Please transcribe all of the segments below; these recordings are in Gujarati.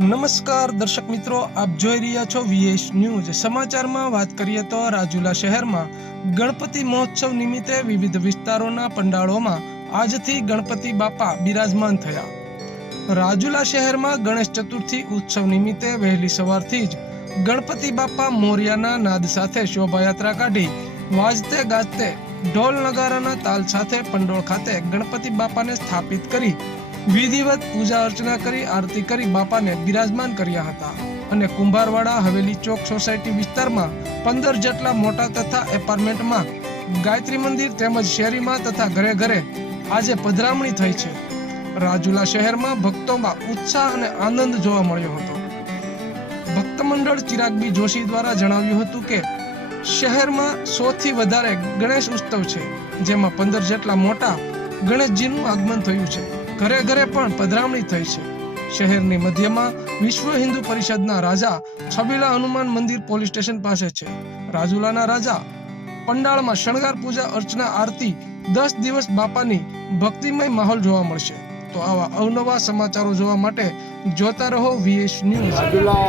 નમસ્કાર, દર્શક મિત્રો, આપ જોઈ રહ્યા છો વીએસ ન્યૂઝ સમાચારમાં વાત કરીએ તો રાજુલા શહેરમાં ગણપતિ મહોત્સવ નિમિત્તે વિવિધ વિસ્તારોના પંડાળોમાં આજથી ગણપતિ બાપા બિરાજમાન થયા. રાજુલા શહેરમાં ગણેશ ચતુર્થી ઉત્સવ નિમિત્તે વહેલી સવારથી જ ગણપતિ બાપા મોરિયાના નાદ સાથે શોભાયાત્રા કાઢી વાજતે ગાજતે ઢોલ નગારાના તાલ સાથે પંડોળ ખાતે ગણપતિ બાપાને સ્થાપિત કરી વિધિવત પૂજા અર્ચના કરી, આરતી કરી, બાપાને બિરાજમાન કર્યા હતા. અને કુંભારવાડા, હવેલી ચોક સોસાયટી વિસ્તારમાં પંદર જેટલા મોટા તથા એપાર્ટમેન્ટમાં ગાયત્રી મંદિર તેમજ શેરીમાં તથા ઘરે ઘરે આજે પધરામણી થઈ છે. રાજુલા શહેરમાં ભક્તોમાં ઉત્સાહ અને આનંદ જોવા મળ્યો હતો. ભક્તમંડળ ચિરાગબી જોશી દ્વારા જણાવ્યું હતું કે, શહેરમાં સૌથી વધારે ગણેશ ઉત્સવ છે, જેમાં પંદર જેટલા મોટા ગણેશજીનું આગમન થયું છે. ઘરે ઘરે પણ પધરામણી થઈ છે. શહેરની મધ્યમાં વિશ્વ હિન્દુ પરિષદના રાજા છબીલા હનુમાન મંદિર પોલીસ સ્ટેશન પાસે છે. રાજુલાના રાજા પંડાળમાં શણગાર પૂજા અર્ચના આરતી દસ દિવસ બાપાની ભક્તિમય માહોલ જોવા મળશે. તો આવા અવનવા સમાચારો જોવા માટે જોતા રહો વીએસ ન્યૂઝ. રાજુલા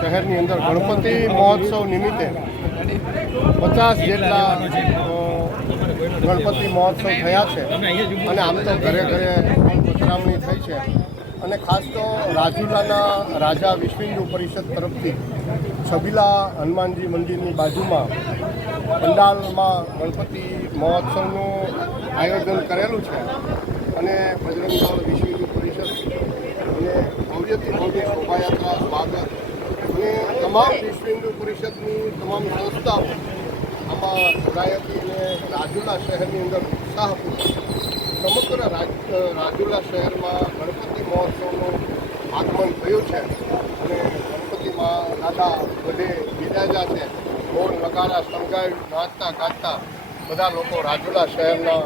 શહેરની અંદર ગણપતિ મહોત્સવ નિમિત્તે પચાસ જેટલા ગણપતિ મહોત્સવ થયા છે. અને આમ તો ઘરે ઘરે પધરામણી થઈ છે. અને ખાસ તો રાજુલાના રાજા વિશ્વ પરિષદ તરફથી છબીલા હનુમાનજી મંદિરની બાજુમાં પંડાલમાં ગણપતિ મહોત્સવનું આયોજન કરેલું છે. અને બજરંગ દળ વિશ્વ પરિષદ અને ભવ્યથી ભવ્ય શોભાયાત્રા સ્વાગત અને તમામ વિશ્વ પરિષદની તમામ સંસ્થાઓ આમાં જોડાઈ હતી અને રાજુલા શહેરની અંદર ઉત્સાહપૂર્વક સમગ્ર રાજ, રાજુલા શહેરમાં ગણપતિ મહોત્સવનું આગમન થયું છે. અને ગણપતિમાં દાદા બધે બિરાજા છે. ઢોલ, નગારા સંગાઈ નાચતા, ગાતા બધા લોકો રાજુલા શહેરના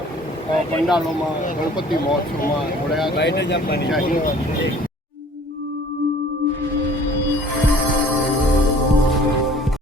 પંડાલોમાં ગણપતિ મહોત્સવમાં જોડાયા છે.